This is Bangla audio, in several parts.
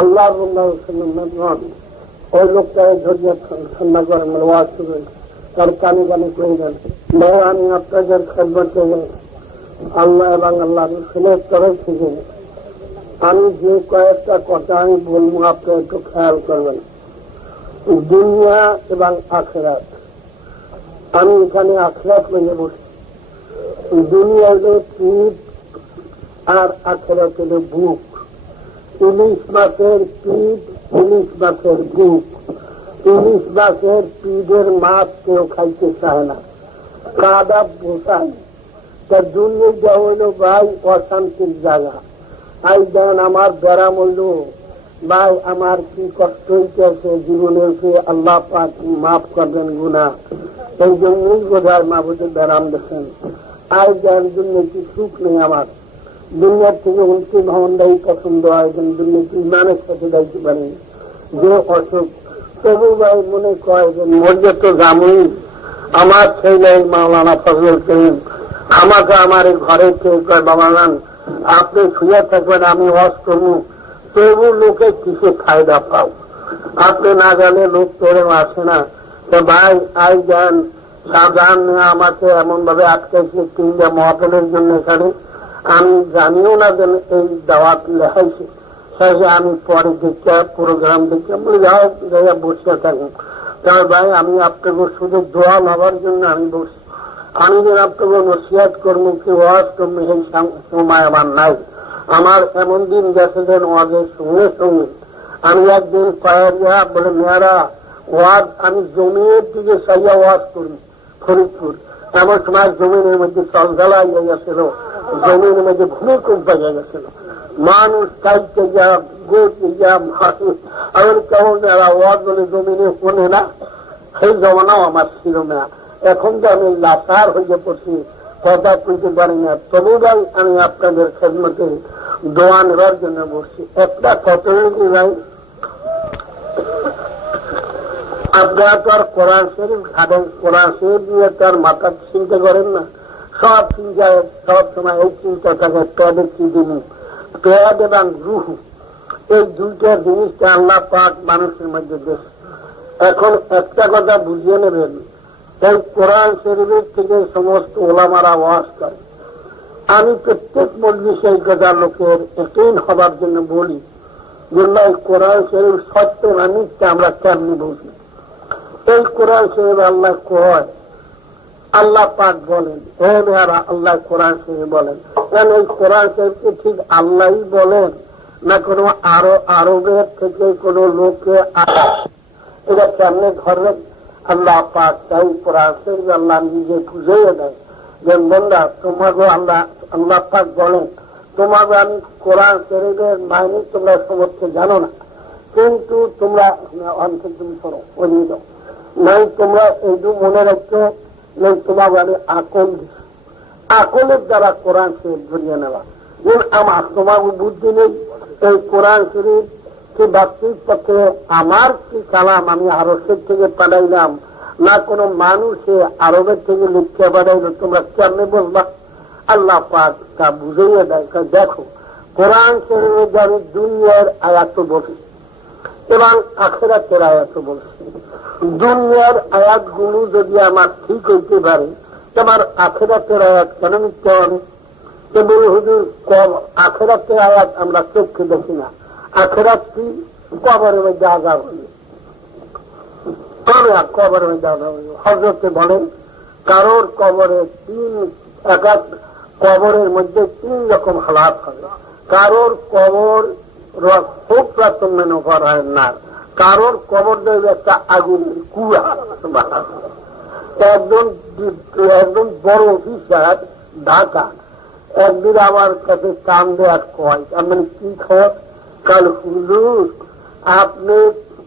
আল্লাহ ওই লোকটাকে ধরিয়ে ঠান্ডা করে ওয়াজ করে তার কানে কানে করে দেন। আমি আপনাদের খেদমতে আল্লাহ এবং আল্লাহ রসুলের তরফ থেকে আমি যে কয়েকটা কথা আমি বলবো আপনি একটু খেয়াল করবেন। দুনিয়া এবং আখেরাত, আমি এখানে আখেরাত নিয়ে বসি। দুনিয়া হলো পিঠ আর আখেরাত হলো বুক। ইলিশ মাছের পিঠ, ইলিশ মাছের বুক। ইলিশ মাছের পিঠের মাছ কেউ খাইতে চায় না, কাদা বোঝায়। তা দুনিয়া হইল ভাই অশান্তির জায়গা। আই দেন আমার ব্যারাম হইল ভাই আমার কি কষ্ট হইতেছে জীবনের, আল্লাহ পাক মাফ করবেন গুনাহ। এই জন্যই বোঝায় মাহবুদের ব্যারাম দেখেন। আই দেন দুনিয়া কি সুখ নেই আমার, দুনিয়ার থেকে উল্টি ভবনটাই পছন্দ হয়, কিন্তু দুনিয়া কি ইমানের সাথে যাইতে পারে যে অসুখ। তবু ভাই মনে কয় যে মর্যাদা তো জামুই। আমার ছেলে মাওলানা ফজল করিম আমাকে আমার ঘরে কেউ কয় বাবা গান আপনি শুয়ে থাকবেন আমি ওয়াজ করবো, তবু লোকে কিসে ফায়দা পাও? আপনি না গেলে লোক তোরে আসে না। তো ভাই আই যান সাবধান আমাকে এমন ভাবে আটকাইছে তিনটা মহাপেলের জন্য এখানে। আমি জানিও না যেন এই দাওয়াত লেখাইছে। শেষে আমি পরে দেখে প্রোগ্রাম দেখে বলে যাও জায়গা বসে থাকুন। তার ভাই আমি আপনাকে শুধু দোয়া হবার জন্য আমি বসি। আমি যেন আপনাকে নসিহত করবো কি ওয়াজ করবো এই সময় আমার নাই। আমার এমন দিন গেছে যেন ওয়াজের সঙ্গে সঙ্গে আমি একদিন পায়রিয়া বলে মেয়েরা ওয়াজ আমি জমির দিকে সাইয়া ওয়াজ করি ফরিদপুর। এমন সময় জমিনের মধ্যে চলঝালা হয়ে গেছিল, জমিনের মধ্যে ভূমিকম্প হয়ে গেছিল, মানুষ কাইতে যা গোতে যা মানুষ আমার কেমন এরা ওয়াজ বলে জমিনে শোনে না। সেই জমানাও আমার ছিল না। এখন তো আমি লাচার হয়ে পড়ছি, কথা কইতে পারি না। তবু ভাই আমি আপনাদের খেদমতে দোয়া নেবার জন্য বসছি। একটা কথা ভাই, আপনারা তো আর কোরআন শরীফ ঘাটেন, কোরআন শরীফ নিয়ে তো আর মাথা চিন্তা করেন না। সব চিন্তা সব সময় এই চিন্তা থাকে পেয়াদের কি জিনিস, পেয়াদ এবং রুহ, এই দুইটা জিনিসটা আল্লাহ পাক মানুষের মধ্যে দেশে। এখন একটা কথা বুঝিয়ে নেবেন, এই কোরআন শরীফের থেকে সমস্ত ওলামারা ওয়াজ করে। আমি প্রত্যেক মজলিসে এই কথা লোকের একই হবার জন্য বলি যে কোরআন শরীফ সত্য মানুষকে আমরা কেমনি বুঝি। এই কোরআন শরীফ আল্লাহ কয়, আল্লাহ পাক বলেন হে মেয়ারা আল্লাহ কোরআন শরীফ বলেন। কেন এই কোরআন শরীফকে ঠিক আল্লাহই বলেন না কোনো আরবের থেকে কোনো লোকে এটা কেমনে ঘরে আল্লাহ পাক তাই কোরআন শরীফ আল্লাহ নিজে বুঝিয়ে দেয় যে বন্ধা তোমাকে আল্লাহ পাক বলেন তোমাকে আমি কোরআন শরীফের মাইনে তোমরা সমস্ত জানো না, কিন্তু তোমরা অন্তর তুমি শোনো বলিয়ে দাও নাই, তোমরা এইটু মনে রাখছো নেই তোমাকে আমি আকল দিচ্ছি। আকলের দ্বারা কোরআন শরীফ ধরিয়ে নেওয়া। আমার তোমার বুদ্ধি নেই এই কোরআন শরীফ কি বাস্তবিক পক্ষে আমার কি কালাম আমি আরবের থেকে পাঠাইলাম না কোনো মানুষে আরবের থেকে লিখতে পাঠাইলো, তোমরা কেমনে বলবা? আল্লাহ পাক তা বুঝিয়ে দেয়। দেখো কোরআন শরীফে আমি দুনিয়ার আয়াত বলছি এবং আখিরাতের আয়াত বলছি। দুনিয়ার আয়াতগুলো যদি আমার ঠিক হইতে পারে তোমার আখিরাতের আয়াত কেন মিথ্যা হবে? কেবল হুজুর আখিরাতের আয়াত আমরা চোখে দেখি না। আখিরাত কি? কবরের মধ্যে আযাব হইবে, কবরের মধ্যে আযাব হইবে। হযরতে বলেন কারোর কবরে কবরের মধ্যে 3 রকম হালাত হবে। কারোর কবর খুব প্রাথম্য নফর হয় না, কারোর কবর দেবে একটা আগুনের কুয়া। একজন বড় অফিসার ঢাকা একদিন আমার কাছে কান্দে আর কয়, মানে কি খবর? কাল হুজুর আপনি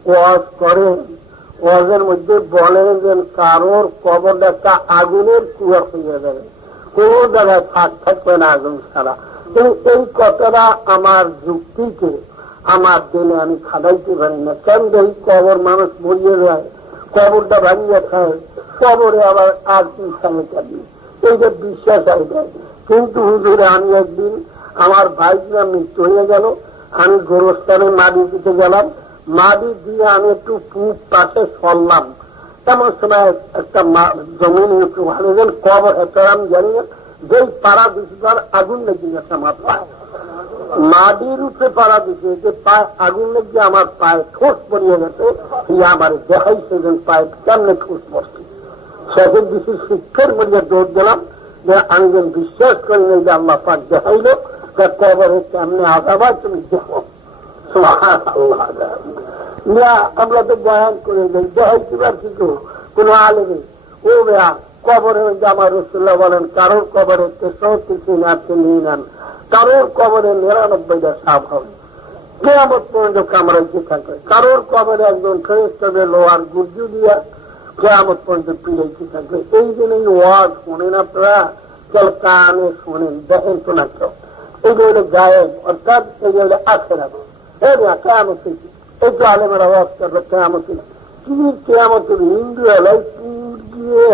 ওয়াজ করেন, ওয়াজের মধ্যে বলেন যে কারোর কবর একটা আগুনের কুয়া হয়ে যাবে, কোন জায়গায় ফাঁক থাকবে না আগুন ছাড়া। এই কথাটা আমার যুক্তিকে আমার দিনে আমি খাটাইতে পারি না। কেন এই কবর মানুষ মরিয়ে যায়, কবরটা ভাঙিয়ে খায়, কবরে আবার আর কি খাবে কেন, এইটা বিশ্বাস হয়ে যায়। কিন্তু হুজুরে আমি একদিন আমার ভাইরা মৃত্যু হয়ে গেল, আমি গোরস্থানে মাটি দিতে গেলাম, মাটি দিয়ে আমি একটু পূব পাশে সরলাম, তেমন সময় একটা জমিন একটু ভালো কবর একটা আমি জানি না, যেই পাড়া দিচ্ছি তার আগুন লেগে গেছে আমার পায়ে, মাটির উপরে পাড়া দিচ্ছে, যে পায়ে আগুন লেগে আমার পায়ে ঠোঁস পড়িয়ে গেছে, আমার দেখাইছে যে পায়ে কেমনে ঠোঁস পড়ছে। সেদিন দিচ্ছি শিক্ষার মধ্যে দৌড় দিলাম যে আমি যেন বিশ্বাস করি না যে আল্লাহ পাক দেখাইল কবরে কেমনে আজাবা তুমি দেখো। আমরা তো বয়ান করে যাই, দেখাইতে পারছি তো কোনো আলেমে ও বেয়া কবরে আমার রসুল্লাহ বলেন কারোর কবরে 63 নিয়ে নেন, কারোর কবরে 99টা সাপ হবে, কেয়ামত পর্যন্ত কামড়াইতে থাকবে, কারোর কবরে একজন ফেরেশতা লোহার গুর্জু দিয়া কেয়ামত পর্যন্ত পিড়াইতে থাকবে। এই জন্যই ওয়াজ শোনেন আপনারা, চল কানে শোনেন, দেখেন তো না কেউ। এইটা হলো গায়েব, অর্থাৎ এইটা হলো আখেরাত। কেয়ামত এই তো আলেমের আওয়াজ করবে কেয়ামত কি, কেয়ামত হিন্দু এলাই গিয়ে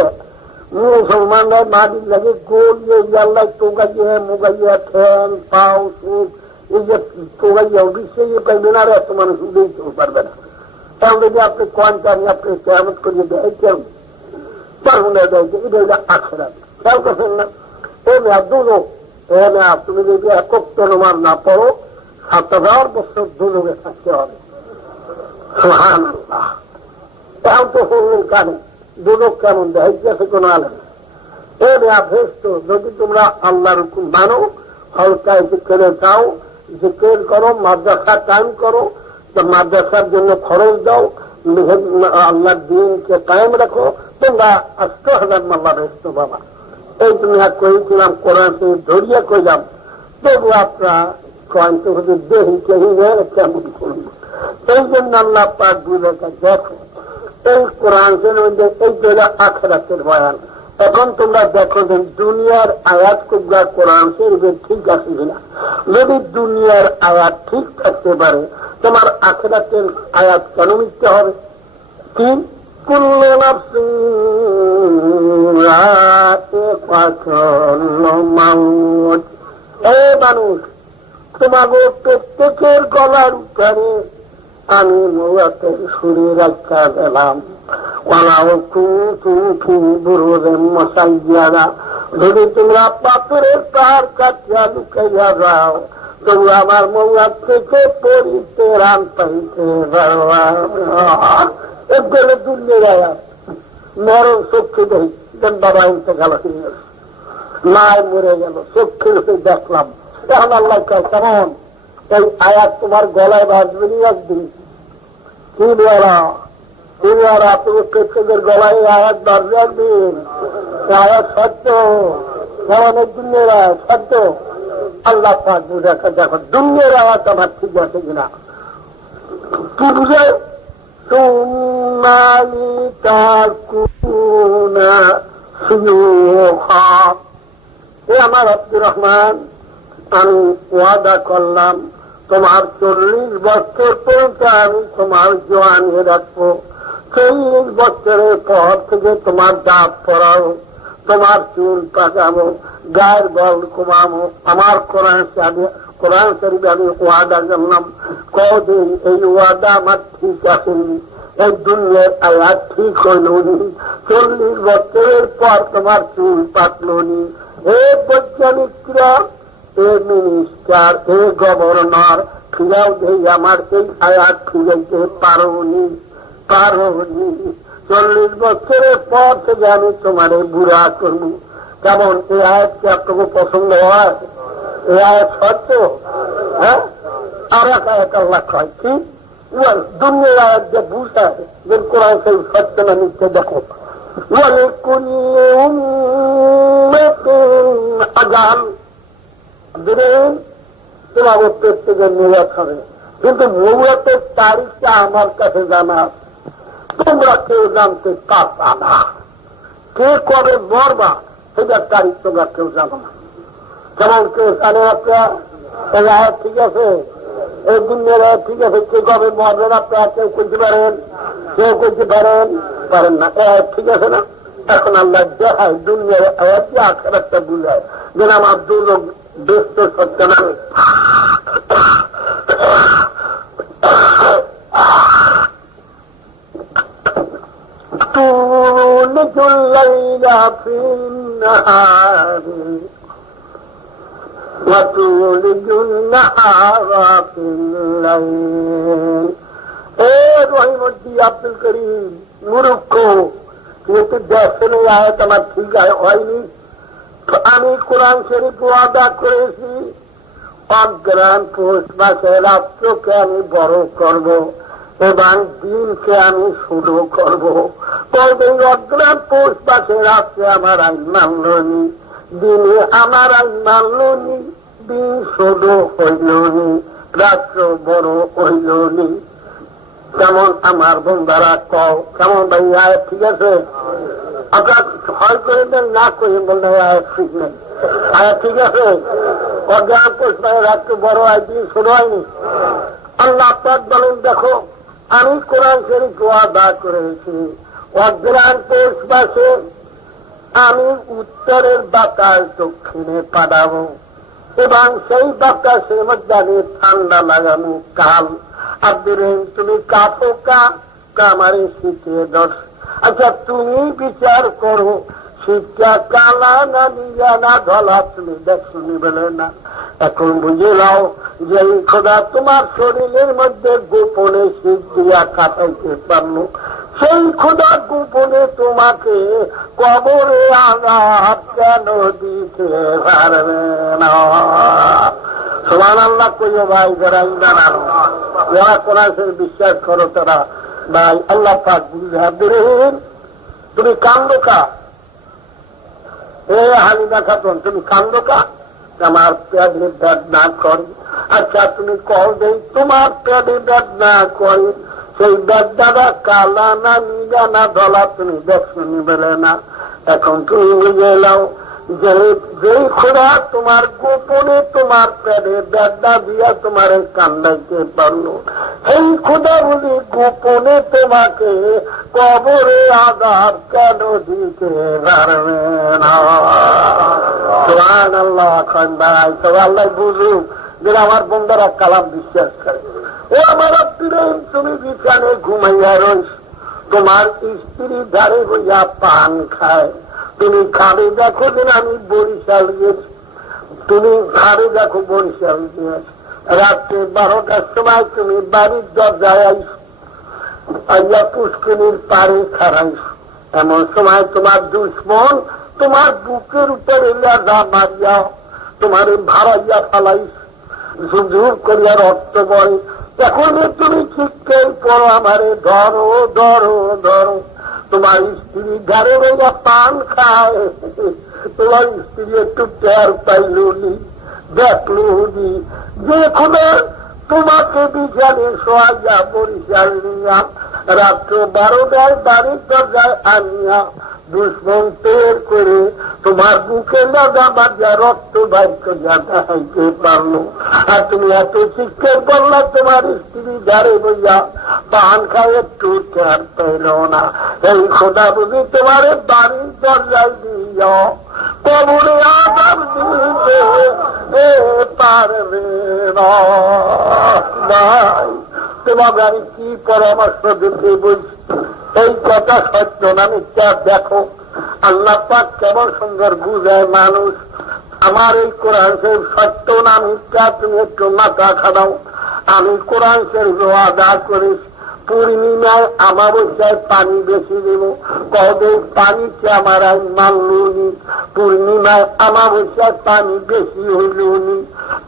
মুসলমানরা মাটির লাগে গোল আল্লাহ টোকাইয়া মুগাইয়া ঠ্যাং পাও সুখ এই যে টোকাইয়া বিশ্বে পাইবে না, আর এত মানুষ উঠেই পারবে না। তাহলে যদি আপনি কোয়ান্টানি আপনি কেয়ামত করিয়ে দেয় কেন পারবো না, দেয় এটা হইলে আখেরাত। খেয়াল করছেন না? ও মেয়া দুলো তুমি যদি একক তরমার না পড়ো 7000 বছর দুলোকে থাকতে হবে। সুবহানাল্লাহ। এখন তো শুনলেন কানে দুলোক কেমন দেয় গেছে কোন আলেম। এ মেয়া ভেস্ত যদি তোমরা আল্লাহর হুকুম মানো, হলকায় জিকিরে যাও, জিকির করো, মাদ্রাসা কায়েম করো, মাদ্রাসার জন্য খরচ দাও, আল্লাহর দিনকে কায়েম রাখো, তোমরা 8000 মাল্লা ভেস্ত বাবা। এই তুমি কইছিলাম কোরআন ধরিয়া কইলাম, তবু আপনারা কয়েকটা হুজুর দেহি কেহি কেমন করুন। এই জন্য আল্লাহ পাক বুঝাটা দেখো এই কোরআন মধ্যে এই জন্য আখেরাতের বয়ান। এখন তোমরা দেখো যে দুনিয়ার আয়াত কুবরা কোরআন শরীফে ঠিক আছে কিনা। যদি দুনিয়ার আয়াত ঠিক থাকতে পারে, তোমার আখেরাতের আয়াত কেন মিথ্যে হবে? কি কুল্লু নাফসিন যায়িকাতুল মাউত। এ মানুষ, তোমাকে প্রত্যেকের গলার উপরে আমি মৌতের সুরে রাখা দিলাম। যদি তোমরা পাথরের পাহাড় কাটিয়া লুকাইয়া যাও, তোমরা আমার মৌয়াত থেকে পরিত্রাণ পাইতে পারবা। এগুলো দুনিয়ার আয়াত। মরণ চক্ষু দেই বাবা ইনতে গেল, মায় মরে গেল, চক্ষু দেখলাম। এখন আল্লাহ কেমন এই আয়াত তোমার গলায় বাজবে নি একদিন? কি বলা তুমি প্রত্যেকের গলায় আয়াত বাজবে একদিন? আয়াত সত্য, অনেক দুনিয়ার আয়াত সত্য। আল্লাহ পাক বুঝাকে দেখো দুনিয়ার আয়াত আমার ঠিক আছে কিনা। কি বুঝে আমার আব্দুর রহমান, আমি ওয়াদা করলাম তোমার 40 বছর পর্যন্ত আমি তোমার জোয়ানি রাখবো। 40 বছরের পর থেকে তোমার দাঁত পড়াবো, তোমার চুল পাকাবো, গায়ের বল কমাবো। আমার কোরআন শরীফ আমি ওয়াদা করলাম। কদিন এই ওয়াদা আমার ঠিক আসেনি, এই দুনিয়ার আয়াত ঠিক হইল নি। 40 বছরের পর তোমার চুল পাকলো নি। হে বৈজ্ঞানিকরা, এ মিনিস্টার, এ গভর্নর, ফিরাও দেই আমার এই আয়াত ফিরাইতে পারোনি। 40 বছরের পর থেকে আমি তোমার বুড়া করব। কেমন এই আয়াত কি আপনাকে পছন্দ হয়? এই আয়াত সত্য? হ্যাঁ, আর এক আয়াত আল্লাহ কয় কি দুনিয়ার আয়াত যে বুঝায় যে কোরআন সেই সত্য না মিথ্যে দেখো। আজান দিলেন তোমাদের প্রত্যেকের নিয়ত হবে, কিন্তু নিয়তের তারিখটা আমার কাছে জানা, তোমরা কেউ জানতে পারবা না। কে কবে মরবা সেটার তারিখ তোমরা কেউ জানো না। যেমন কেউ জানে আপনারা, ঠিক আছে, এই দিনের ঠিক আছে, কে কবে মরবেন আপনারা কেউ করতে পারেন, কেউ করতে পারেন না, ঠিক আছে না। এখন আল্লাহ দেখায় দুনিয়ার আয়াতকে আখেরাতটা বুঝায়, যেন আমার দুর্যোগ ব্যস্ত সত্য না। تولج الليل في النهار وتولج النهار في الليل। রহিমুদ্দিন আব্দুল করিম মূর্খ, কিন্তু দেখে নেই আয়াত আমার ঠিক হয়নি। আমি কোরআন শরীফ ওয়াদা করেছি, অজ্ঞান পৌষ মাসে রাত্রকে আমি বড় করব এবং দিনকে আমি শুরু করব। তবে অজ্ঞান পৌষ মাসে রাত্রে আমার আইন মানল নি, দিনে আমার আইন মানল নি, দিন শুরু হইল নি, রাত্র বড় হইল নি। কেমন আমার বন্ধুরা কও, কেমন ভাইয়া ঠিক আছে? আপনার হয় করে দেন, না করে বললেন ঠিক নেই, ঠিক আছে। অজ্ঞান পৌষ মাসে রাত্রে বড় হয়, দিন শুরু হয়নি। আল্লাহ পাক বলেন, দেখো আমি কোরআন শরীফ ওয়াদা করেছি, অজ্ঞান পৌষ মাসে আমি উত্তরের বাতাস দক্ষিণে পাঠাবো এবং সেই বাতাসের মধ্যে আমি ঠান্ডা লাগানো কাল। আব্দুর তুমি কাঁপো কামারে শিখিয়ে দশ। আচ্ছা তুমি বিচার করো, শিক্ষা কালা না নিয়া না ধলা, তুমি দেখো নিবেলে না। এখন বুঝে নাও যে খোদা তোমার শরীরের মধ্যে গোপনে শীত দিয়া কাটাইতে পারলো, সেই খোদা গোপনে তোমাকে কবরে আঘাত কেন দিতে পারবে না? সুবহানাল্লাহ কইও ভাই, যারা জানানো যারা কোরআন শরীফ বিশ্বাস করো তারা ভাই, আল্লাহ পাক বুঝাবেন। তুমি কান্দো কা হালিমা খাতুন, তুমি কান্দো কা আমার পেটে বেদনা করে। আচ্ছা তুমি কল দেই তোমার পেটে বেদনা করে, সেই বেদনাটা কালা না নিগা না ধলা, তুমি দেখছো নিবেলে না। এখন তুমি বুঝে নাও যে যেই খোদা তোমার গোপনে তোমার পেটে বেদনা দিয়া তোমার কান্দাইতে পারলো, সেই খোদা বলি গোপনে তোমাকে কবরে আঘাত কেন দিতে পারবে না? সুবহানাল্লাহ। এখন ভাই সব আল্লাহ বুঝুক যে আমার বন্ধুরা কালাম বিশ্বাস করে। ও আমার তুমি বিছানে ঘুমাইয়া রইস, তোমার স্ত্রী ধারে হইয়া পান খায়, তুমি খাবে দেখো দিন আমি বরিশাল গেছি, তুমি খাবে দেখো বরিশাল গিয়েছি, রাত্রে 12টার সময় তুমি বাড়ির দরজায় আইস, আইয়া পুষ্কিনীর পাড়ে খারাইস। এমন সময় তোমার দুশ্মন তোমার বুকের উপরে লেজা মারিয়া তোমার ভাড়াইয়া ফালাইস, ঝুরঝুর করিয়া রক্ত বয়। এখন তুমি চিৎকার করো, আমারে ধরো ধরো ধরো। তোমার স্ত্রী ঘরে রইয়া পান খায়, তোমার স্ত্রী একটু টের পাইল নি, দেখল নি যে খোদা তোমাকে বিছানে শোয়াইয়া বরিশাল নিয়া রাত্র 12টায় বাড়ির দরজায় আনিয়া দুশ্মন তৈরি করে তোমার বুকে লাগা বাজা রক্ত বাইর করিয়া দেখাইতে পারলো। আর তুমি এত চিৎকার করলা, তোমার স্ত্রী ঘরে বইয়া পান খায় একটু টের পেল না। এই খোদা বুঝি তোমার বাড়ির দরজায় দিয়া কবরে আজাব দিতে পারবে না। তোমার আমি কি পরামর্শ দিতে বলছি, এই কথা সত্য না মিথ্যা দেখো। আল্লাহ পাক কেমন সুন্দর বুঝায় মানুষ। আমার এই কোরআন শরীফ সত্য না মিথ্যা তুমি একটু মাথা খাটাও। আমি কোরআন শরীফ ওয়াদা করিস, পূর্ণিমায় আমাবস্যায় পানি বেশি দেব, কবে পানিতে আমার আইন মানল নি, পূর্ণিমায় আমাবস্যায় পানি বেশি হইল নি,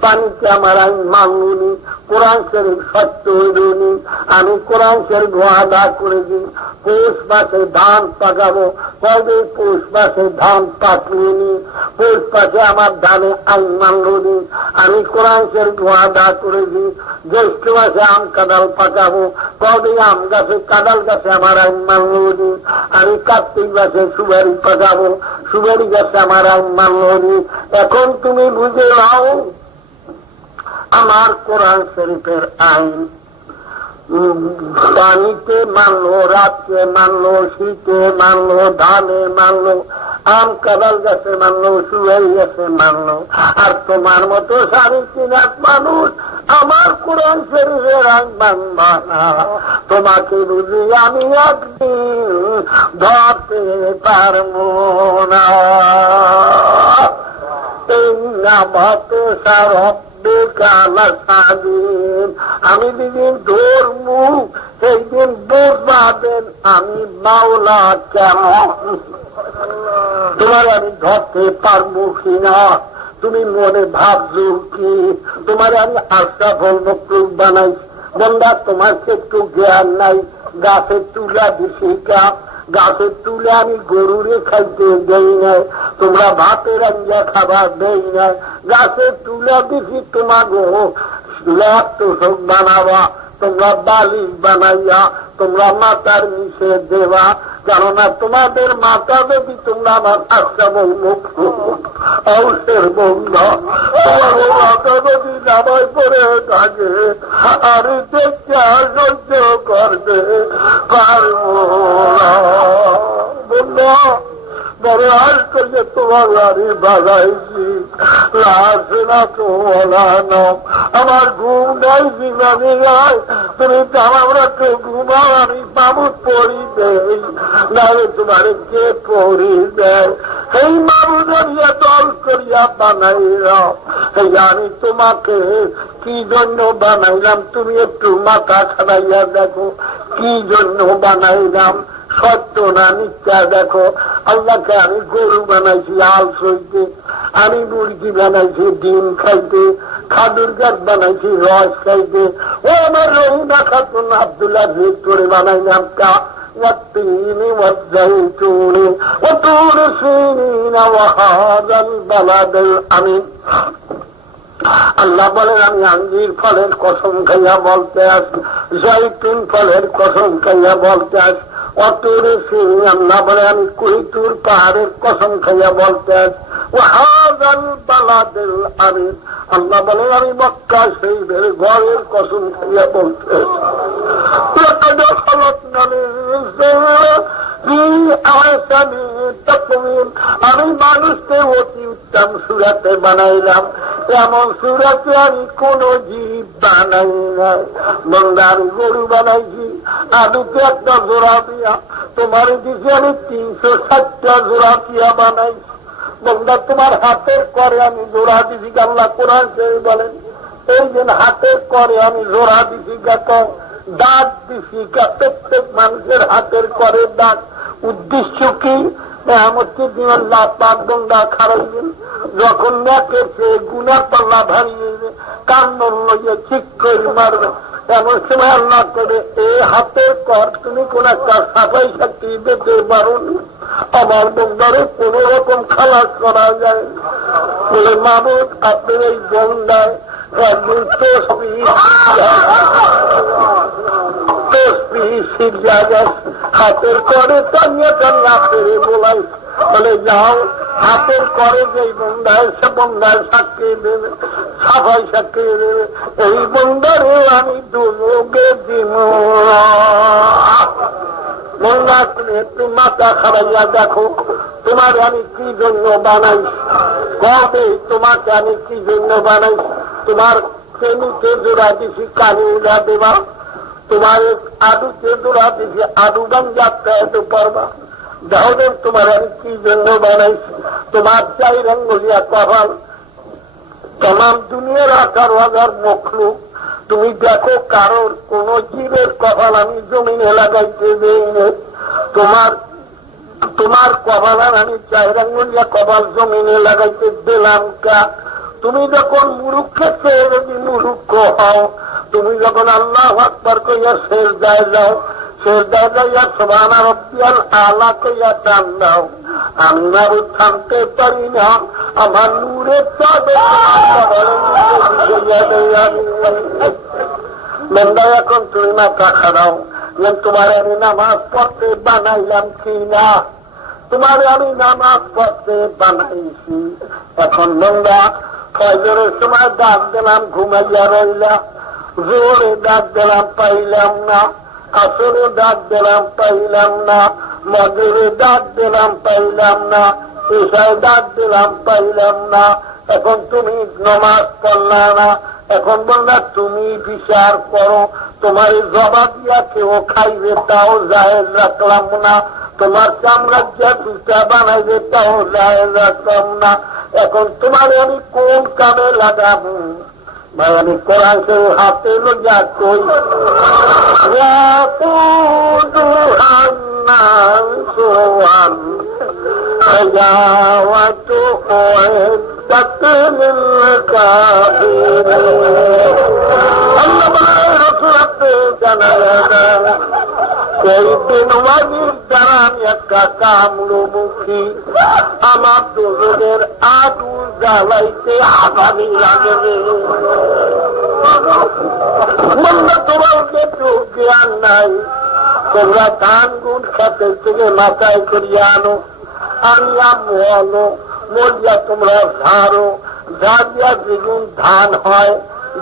পানিতে আমার আইন মানলুনি, কোরআন শরীফ সত্য হইলুনি, আমি কোরআন শরীফ ওয়াদা করে দিই পৌষ মাসে ধান পাকাবো, কবে পৌষ মাসে ধান পাকলিনি, পৌষ মাসে আমার ধানে আইন মানলুনি, আমি কোরআন শরীফ ওয়াদা করে দিই জ্যৈষ্ঠ মাসে আম কাঁঠাল পাকাবো, কবে আম গাছে কাঁঠাল গাছে আমার আইন মানলুনি, আমি কার্তিক মাসে সুপারি পাকাবো, সুপারি গাছে আমার আইন মানলুনি। এখন তুমি বুঝে নাও আমার কোরআন শরীফের আইন পানিতে মানলো, রাত্রে মানলো, শীতে মানলো, ধানে মানলো, আম কাঁঠাল গাছে মানলো, সুপারি গাছে মানলো। আর তোমার মতো 3.5 লাখ মানুষ আমার কোরআন শরীফের আইন মানবা না। তোমাকে বুঝি আমি একদিন ধরতে পারবো না। এই না ভাত সারব আমি যেদিন ধরবো সেই দিন বুঝবাবেন আমি মাওলা কেমন। তোমার আমি ধরতে পারবো কিনা তুমি মনে ভাবছো কি? তোমার আমি আশরাফুল মাখলুক বানাই, বন্দা তোমার একটু জ্ঞান নাই। গাছের তুলা দিছি কা, গাছের তুলে আমি গরুরে খাইতে দেই নাই, তোমরা ভাতের আঞ্জা খাবার দেই নাই। গাছের তুলা দিছি তোমাকে তোষক বানাবা, তোমরা বালিশ বানাইয়া তোমরা মাথার নিচে দেবা, কেননা তোমাদের মাথা যদি তোমরা আমার আশরাফুল মাখলুক ঔষের বন্ধা তোমার মাথা যদি নামাই পড়ে থাকে আর দেখতে সহ্য করবে পারবো না। বন্ধা বড় হাল করলে তোমার গাড়ি বাজাইছি না তো আমার ঘুম নাই, জীবনে নাই। তুমি আমরা কেউ ঘুমাও, আমি মামুদ পড়ি দেই নাহলে তোমার কে পড়ি দেয়। সেই মামুদ দল করিয়া বানাইলাম। সেই আমি তোমাকে কি জন্য বানাইলাম তুমি একটু মাথা খাড়াইয়া দেখো, কি জন্য বানাইলাম, সত্য না মিথ্যা দেখো। আল্লাহকে আমি গরু বানাইছি আল সইতে, আমি মুরগি বানাইছি ডিম খাইতে, খাদুর গাছ বানাইছি রস খাইতে। ও আমার রহিমা খাতুন আব্দুল্লাহ ভেদ করে বানাইলাম কা والتين والزيتون وطور سينين وهذا البلد الأمين। আল্লাহ বলেন আমি আঙ্জির ফলের কসম খাইয়া বলতে আসি, জৈতুন ফলের কসম খাইয়া বলতে আসি, অতুরে সিং আল্লাহ বলে আমি কুহিতুর পাহাড়ের কসম খাইয়া বলতে আসি, ও হাজাল বালাদেল আমিন আল্লাহ বলেন আমি মক্কা শরীফের ঘরের কসম খাইয়া বলতে আসি। আমি মানুষকে অতি উত্তম সুরাতে বানাইলাম, এমন সুরাতে আমি কোন জীব বানাই নাই। বন্ধা আমি গরু বানাইছি আলুতে একটা জোড়া দিয়া, তোমার দিকে আমি 360টা জোড়া দিয়া বানাইছি। বন্ধা তোমার হাতের করে আমি জোড়া দিছি, আল্লাহ কোরআন শরীফ বলেন এই দিন হাতের করে আমি জোড়া দিছি গাছ, দাঁত দিছি কা, প্রত্যেক মানুষের হাতের করে দাঁত। উদ্দেশ্য কি? মেহমতের দিন আল্লাহ পাক বন্ধা খারাইবেন, যখন নাকের চেয়ে গুনার পাল্লা ভারিয়ে কান্নর লইয়ে ঠিক করে মারবে, এমন সময় আল্লাহ করে এই হাতের কর তুমি কোন একটা সাফাই শক্তি দিতে পারো না, আমার বন্ধারে কোন রকম খালাস করা যায় বলে মাবুদ আপনার এই বন্ধায় একদিন হাতের করে টানিয়ে টানিয়ে পেরে বলাই বলে যাও হাতের করে যে বন্ধায় সে বন্ধায় সাক্ষী দেবে, সাফাই সাক্ষী দেবে, এই বন্ধারে আমি দুলোকে দিব। বন্ধা তুমি একটু মাথা খাড়াইয়া দেখো তোমার আমি কি জন্য বানাইছি, কবে তোমাকে আমি কি জন্য বানাইছি। তোমার প্রেমিকে জোড়া দিছি কানে উড়া দেবা, তোমার আলুকে জোড়া দিছি আলু গান যাত্রা এত পারবা। যাহদের তোমার আমি কি জন্য বানাইছি, তোমার 4 আঙ্গুলিয়া কপাল, তাম দুনিয়ার 18,000 মখলুক তুমি দেখো কারোর কোন জীবের কপাল আমি জমিনে লাগাইতে দেই না। তোমার কপাল আমি 4 আঙ্গুলিয়া কপাল জমিনে লাগাইতে দিলাম কা, তুমি যখন মুরুক্ষের চেয়ে যদি মুরুক্ষ হও, তুমি যখন আল্লাহু আকবার কইয়া সেজদায় যাও, সেজদায় যাইয়া সুবহানা রাব্বিয়াল আলা কইয়া টান দাও, আমি আর থামতে পারি না, আমার নূরের বন্দা এখন তুমি মাথা খাড়াও, তোমার আমি নামাজ পড়তে বানাইলাম কি না, তোমার আমি নামাজ পড়তে বানাইছি। এখন বন্দা ফজরের সময় ডাক দিলাম ঘুমাইয়া রইলা, জোরে ডাক দিলাম পাইলাম না, আসরে ডাক দিলাম পাইলাম না, মাগরিবে ডাক দিলাম পাইলাম না, ঈশায় ডাক দিলাম পাইলাম না। এখন তুমি নামাজ পড়লা না, এখন বললা তুমি বিচার করো, তোমার জবাব দিয়া কেউ খাইবে তাও জায়েজ রাখলাম না, তোমার সাম্রাজ্য পিঠা বানাইবে তাও জায়েজ রাখলাম না। এখন তোমার আমি কোন কামে লাগাবো? ভাই আমি কোরআন সে হাতে লইয়া কই একটা কামড়মুখী আমার দুজনের আগুন জ্বালাইতে আগামী লাগবে। তোমাকে তো জ্ঞান নাই, তোমরা ধান গুণ খেতের থেকে মাথায় করিয়া আনো, আনিয়া মোয়ানো, মরিয়া তোমরা ঝাড়ো, ঝাড়িয়া যেগুন ধান হয়,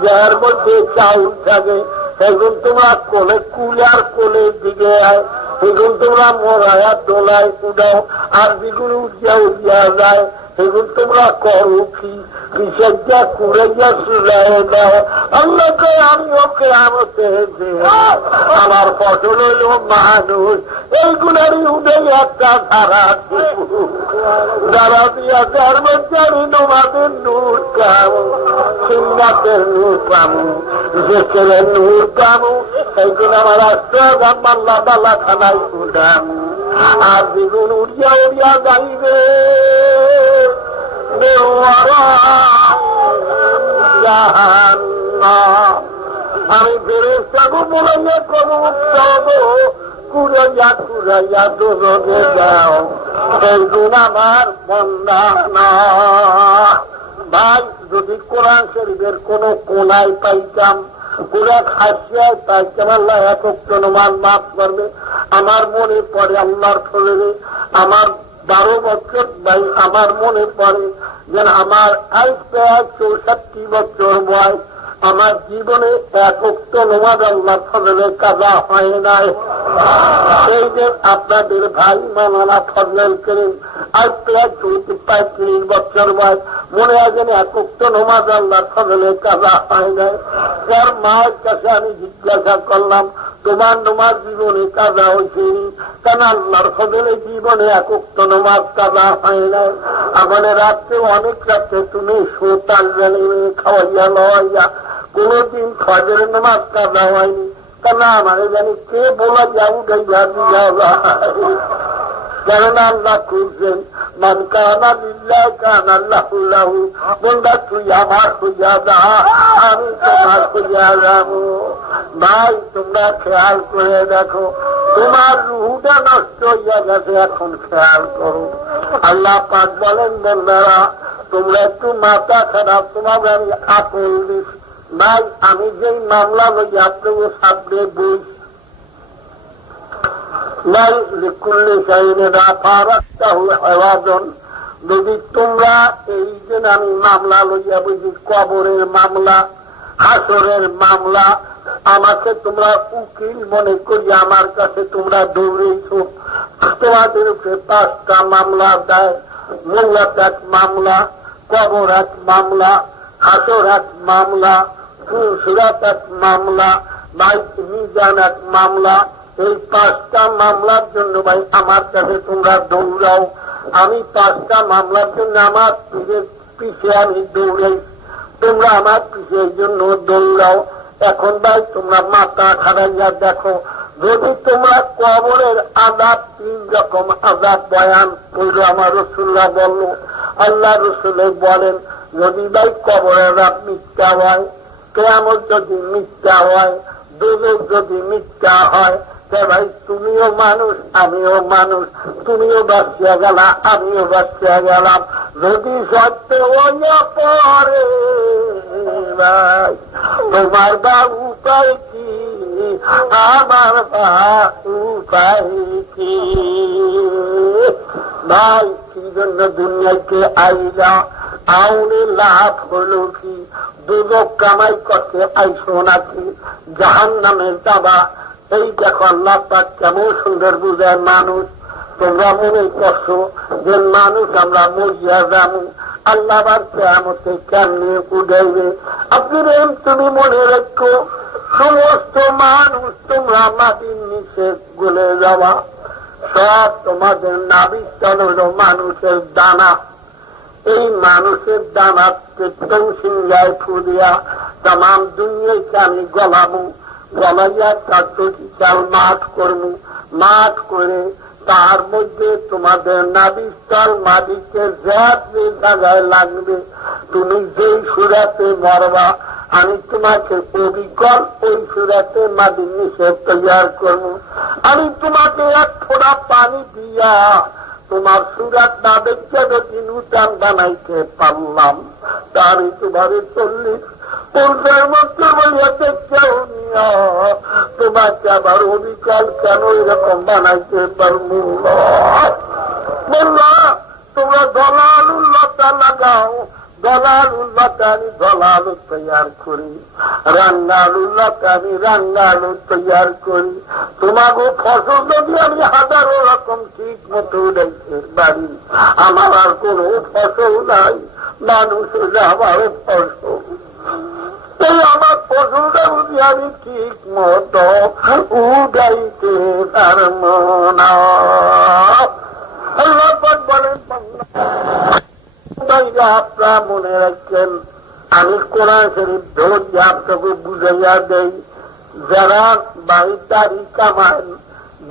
যার মধ্যে চাউল থাকে, সেগুন তোমরা কোলে কুলার কোলে দিকে আয়, সেগুন তোমরা মরায়া দোলায় উঠাও, আর যেগুলো উঠিয়া উঠিয়া যায় সেগুলো তোমরা করো কি বিষয়টা কুড়াইয়া চুলাই দাও। আল্লাহকে আমি ওকে আমতে আমার ফসল হইল মানুষ, এইগুলারই উঠে একটা ধারা যারা দিয়া যার মধ্যে আমি তোমাদের নূর কামু, সিংহাতের নূর কামু, দেশের নূর কামু, এইগুলো আমার আশ্রয় মাল্লা বালা খানায় উঠামু। আর যেগুলো উড়িয়া উড়িয়া যাইবে আমি ফেরেশতাকে বলে কবো কুড়াইয়া কুড়াইয়া দোজখে যাও, সেইগুণ আমার বন্দা না। ভাই যদি কোরআন শরীফের কোন কোনায় পাইতাম, পুরা খাসিয়ায় পাইতাম, আল্লাহ এক অনুমান মাফ করবে। আমার মনে পড়ে আল্লাহর ফলে আমার 12 বছর ভাই আমার মনে পড়ে যেন আমার আজ প্রায় 64 বছর বয়স, আমার জীবনে এক উক্ত নামাজ আল্লাহর ফজলে কাজা হয় নাই। এই যে আপনাদের ভাই মাওলানা ফজল করিম আজ প্রায় 35 বছর বয়স, মনে হয় যেন এক উক্ত নামাজ আল্লাহর ফজলে কাজা হয় নাই। তার মায়ের কাছে আমি জিজ্ঞাসা করলাম, তোমার নামাজ জীবনে কাজা হয়েছে? কেন আল্লাহর ফজলে জীবনে এক উক্ত নামাজ কাজা হয় নাই। আমাদের রাত্রে অনেক রাত্রে তুমি সোতাল খাওয়াইয়া লওয়াইয়া কোনদিন ফজরের নামাজ কাজা হয়নি। কেন আমার জানি কে বলা যাও গাইয়া দিয়া, কেননা আল্লাহ খুঁজছেন মান কানা লিল্লাহ কানা আল্লাহু লাহু। বন্দা তুই আমার হইয়া যা, আমি তোমার হইয়া যাবো। ভাই তোমরা খেয়াল করে দেখো, তোমার রুহটা নষ্ট হইয়া গেছে, এখন খেয়াল করো। আল্লাহ পাক বলেন বন্দারা তোমরা একটু মাথা খারাপ, তোমাকে আমি আকল দিস। ভাই আমি যেই মামলা লইয়া আপনাকে সামনে বই যদি তোমরা এই যে আমি মামলা লইয়া বুঝি, কবরের মামলা, হাসরের মামলা, আমাকে তোমরা উকিল মনে করি আমার কাছে তোমরা দৌড়েছ। তোমাদের উপরে 5টা মামলা দেয়, মোল্লাত এক মামলা, কবর এক মামলা, হাসর এক মামলা, সুরাত এক মামলা, ভাই মিজান এক মামলা। এই 5টা মামলার জন্য ভাই আমার কাছে তোমরা দৌড়াও। আমি 5টা মামলার জন্য আমার পিছিয়ে আমি দৌড়াই, তোমরা আমার পিছিয়ে জন্য দৌড়াও। এখন ভাই তোমরা মাথা খাড়াইয়া দেখো, যদি তোমরা কবরের আযাব 3 রকম আযাব বয়ান করলো, আমার রাসূলুল্লাহ বলল, আল্লাহ রাসূল বলেন যদি ভাই কবরের রাত মিথ্যা হয়, কিয়ামত যদি মিথ্যা হয়, দুজক যদি মিথ্যা হয়, ভাই তুমিও মানুষ আমিও মানুষ, তুমিও বাঁচিয়া গেলা আমিও বাঁচিয়া গেলাম। যদি সত্য হইয়া পরে ভাই তোমার বা উপায় কি, আমার বা উপায় কি? ভাই কি জন্য দুনিয়াকে আইলা, আউনে লাভ হলো কি? দুজক কামাই করতে আইসো নাকি জাহান্নামের দাবা? এই দেখো আল্লাহ পাক কেমন সুন্দর বুঝায় মানুষ। তোমরা মনে করছো যে মানুষ আমরা মরিয়া যাবো, আল্লাহ বার কিয়ামতে কেমনে উঠাইবে? আপনি তুমি মনে রাখো, সমস্ত মানুষ তোমরা মাটির নিচে গলে যাওয়া, সব তোমাদের নাবিস্থল হল মানুষের দানা। এই মানুষের দানা পেটন সিংহায় ফুরিয়া তাম দুনিয়াকে আমি গলাবো, গলাইয়া তার চাল মাঠ করবো, মাঠ করে তার মধ্যে তোমাদের নাবিস্থল মাটিকে যে জায়গায় লাগবে, তুমি যেই সুরাতে মরবা আমি তোমাকে অবিকল ওই সুরাতে মাটির নিচে তৈয়ার করবো। আমি তোমাকে এক ফোঁটা পানি দিয়া তোমার সুরাত না দেখে যদি নূতন বানাইতে পারলাম, তার তোমারে 40 পূর্বের মধ্যে বইয়া দেখেও নিয়া তোমাকে আবার অবিকল কেন এরকম বানাইতে পারবো? বললা তোমরা দলালুল্লাহটা লাগাও, দলালুল্লাহটা আমি দলালু তৈয়ার করি, রাঙ্গালুল্লাহটা আমি রাঙ্গালু তৈয়ার করি। তোমাকে ফসল যদি আমি 1000 রকম ঠিক মতো উঠাইতে পারি, আমার আর কোন ফসল নাই, মানুষ আমার ফসল। এই আমার ফসলটা বুঝি আমি ঠিক মতো উঠাইতে পারব না। আল্লাহ পাক বলেন আপনারা মনে রাখছেন, আমি কোরআন শরীফ ধরে আপনাকে বুঝাইয়া দেই, যারা বাড়ির দাড়ি কামান,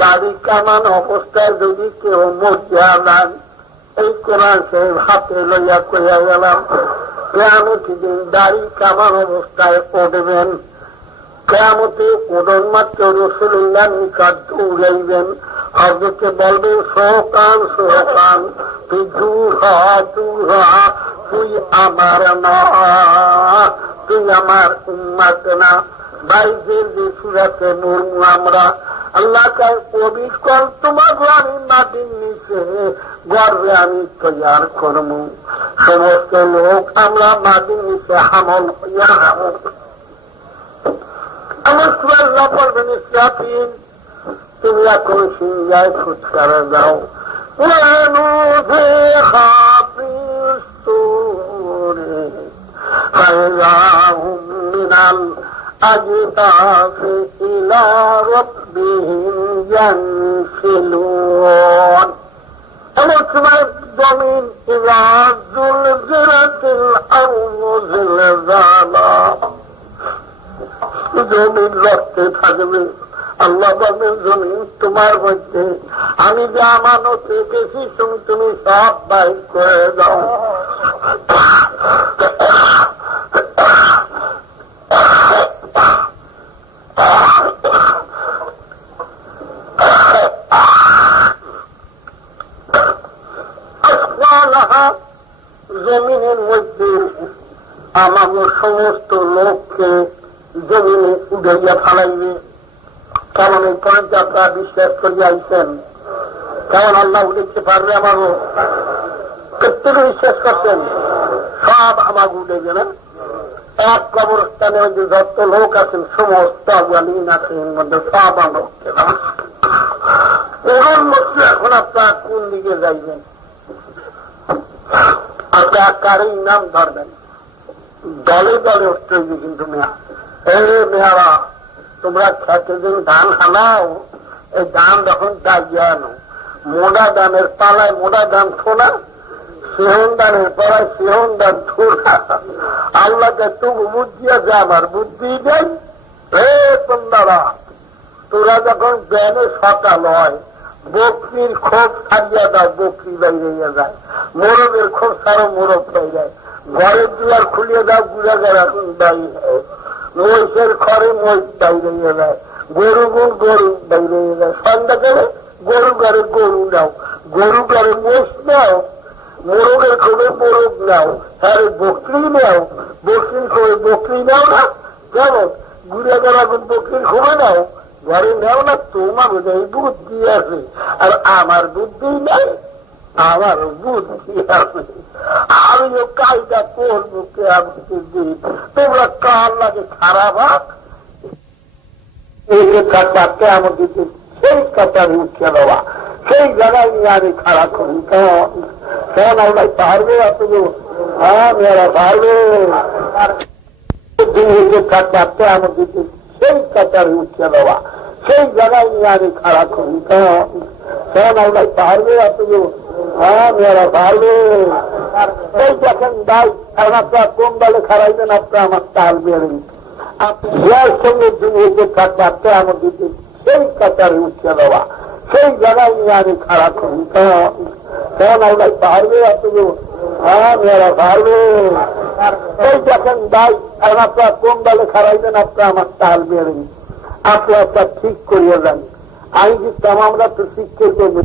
দাড়ি কামান অবস্থায় যদি কেউ মরিয়া যান, এই কোরআন শরীফ হাতে লইয়া কইয়া গেলাম, কিয়ামত দিন দাড়ি কামান অবস্থায় উঠবেন। কিয়ামতে ওঠন মাত্র রাসূলুল্লাহর নিকট দৌড়াইবেন, হযরতকে বলবেন সোহকান সোহকান, তুই দূর হ, তুই আমার না, তুই আমার উম্মত না। বাইরের যে সুরাতে মরমু আমরা, আল্লাহ কার অবিকল তোমাকে আমি মাটির নিচে গর্বে আমি তৈয়ার করবো। সমস্ত লোক আমরা মাটির নিচে হামল হইয়া হামল। আমার সুরাল্লাহ বলবেন ইসরাফিল, তুমি এখন সিংহায় ফুৎকারে যাও। মিনাল أجداث إلى ربهم ينسلون السماء الضمين إذا زلزلت الأرض زلزالها জমিন রক্তে থাকবে। আল্লাহ বলেন জমিন তোমার মধ্যে আমি যে আমানত রেখেছি তুমি সব বাইর করে দাও। জমিনের মধ্যে আমাদের সমস্ত লোককে জমিনে উড়াইয়া ফেলাইবে। কেমন এই পয়েন্ট আপনারা বিশ্বাস করিয়া আইছেন? কেমন আল্লাহ উঠেতে পারবে? আমারও প্রত্যেকে বিশ্বাস করছেন সব আমার উঠেবে না। এক কবরস্থানের মধ্যে যত লোক আছেন সমস্ত আগুয়ালিন আছেন মধ্যে সব আমার ওর মধ্যে এখন আপনারা কোন দিকে যাইবেন? আপনারা কারোই নাম ধরবেন, দলে দলে উঠতে হইবে। কিন্তু মেয়ারা তোমরা খেতে দিন ধান হানাও, এই ধান যখন দাগিয়ে আনো, মোটা ধানের পালায় মোটা ধান ছোনা, সিহন ধানের পালায় সিহন ধান ছোনা। আল্লাহকে তুমি বুদ্ধি আছে, আমার বুদ্ধি নেই। তোমরা তোরা যখন ব্যানে সকাল হয়, বকরির খোপ ছাড়িয়া দাও, বকরি বাইরে যায়। মোরগের খোপ ছাড়ো, মোরগ পাই যায়। ঘরের দুয়ার খুলিয়ে দাও, গুড়াগার এখন বাইরে হয়। মহিষের ঘরে মহিষ বাইরে যায়, গরু গরু বাইরে যায়। সন্ধ্যাকালে গরু ঘরে গরু নাও, গরু ঘরে মোষ নাও, মোরগের খোলে মোরগ নাও, আর বকরি নাও, বকরির খোলে বকরি নাও না। কেমন গুড়াগার এখন বকরির খোলে নাও, ঘরে নাও না। তোমার বোধহয় বুদ্ধি আছে, আর আমার বুদ্ধি নাই। আমার বুদ্ধি আছে, আমিও কাজটা করবো। তোমরা কার লাগে খারাপ কেমন দিতে, সেই কথা আমি উঠে দেওয়া, সেই জায়গায় নিয়ে আমি খারাপ করি। কেন আমরা পারবে এতগুলো? হ্যাঁ মেয়েরা পারবে। কেমন দিতে, সেই কথা আমি উঠে দেওয়া, সেই জায়গায় নিয়ে আমি খারাপ করি। কেন আমরা পারবে এতগুলো? হ্যাঁ মেয়েরা পারবে। এই দেখেন ভাই, এখন আপনার কোন দলে খারাইবেন, আপনার আমার তাল বেড়েন। আপনার সঙ্গে যে কাটতে আমার দিতে, সেই কাতারে উঠে দেওয়া, সেই জায়গায় নিয়ে আমি খারাপ করি। কেন আমরা পারবে এতগুলো? হ্যাঁ মেয়েরা পারবে। এই দেখেন ভাই, এখন আপনার কোন দলে খারাইবেন, আপনার আমার তাল বেড়েন। আপনি একটা ঠিক করিয়ে যান। আমি কি আমরা তো ঠিক করবো।